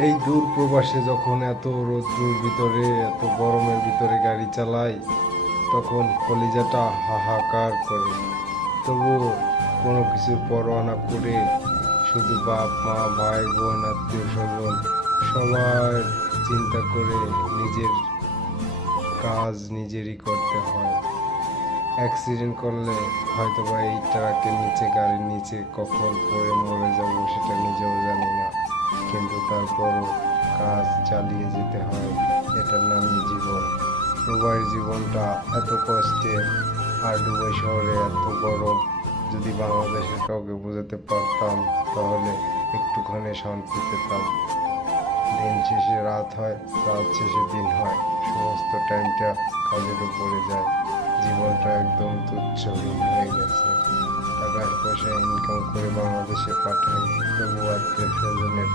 এই দূর প্রবাসে যখন এত রৌদ্রের ভিতরে এত গরমের ভিতরে গাড়ি চালাই, তখন কলিজাটা হাহাকার করে। তবুও কোনো কিছুর পরোয়া না করে শুধু বাপ মা ভাই বোন আত্মীয় স্বজন সবার চিন্তা করে নিজের কাজ নিজেরই করতে হয়। অ্যাক্সিডেন্ট করলে হয়তোবা এই ট্রাকের নিচে গাড়ির নিচে কখন পড়ে মরে যাব সেটা নিজেও জানি না, কিন্তু তারপরও কাজ চালিয়ে যেতে হয়। এটার নামই জীবন। দুবাইয়ের জীবনটা এত কষ্টের, আর দুবাই শহরে এত গরম। যদি বাংলাদেশের কাউকে বোঝাতে পারতাম তাহলে একটুখানি শান্তি পেতাম। দিন শেষে রাত হয়, রাত শেষে দিন হয়, সমস্ত টাইমটা কাজের উপরে যায়। জীবনটা একদম তুচ্ছহীন হয়ে গেছে। টাকা পয়সা ইনকাম করে বাংলাদেশে পাঠাই, তবু আত্মীয় স্বজনের